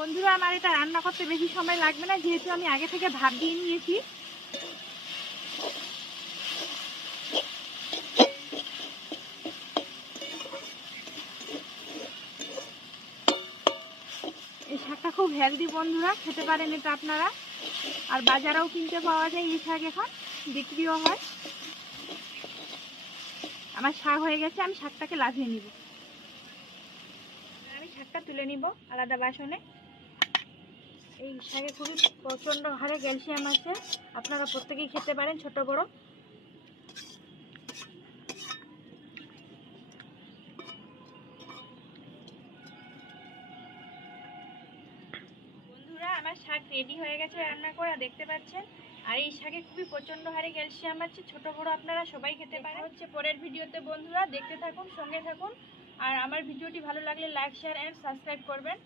বন্ধুরা আমার এটা রান্না করতে বেশি সময় লাগবে না, যেহেতু আমি আগে থেকে ভাপ দিয়ে নিয়েছি। এই শাকটা খুব হেলদি বন্ধুরা, খেতে পারেন এটা আপনারা। আর বাজারেও কিনতে পাওয়া যায় এই শাক, এখন বিক্রিও হয়। আমার শাক হয়ে গেছে, আমি শাকটাকে লাভিয়ে নিব। আমি শাকটা তুলে নিব আলাদা বাসনে। এই শাকে খুবই প্রচণ্ড হারে ক্যালসিয়াম আছে, আপনারা প্রত্যেকেই খেতে পারেন, ছোট বড়। বন্ধুরা আমার শাক রেডি হয়ে গেছে রান্না করা, দেখতে পাচ্ছেন। আর এই শাকে খুবই প্রচণ্ড হারে ক্যালসিয়াম আছে, ছোট বড় আপনারা সবাই খেতে পারেন। হচ্ছে পরের ভিডিওতে বন্ধুরা, দেখতে থাকুন, সঙ্গে থাকুন। আর আমার ভিডিওটি ভালো লাগলে লাইক, শেয়ার এন্ড সাবস্ক্রাইব করবেন।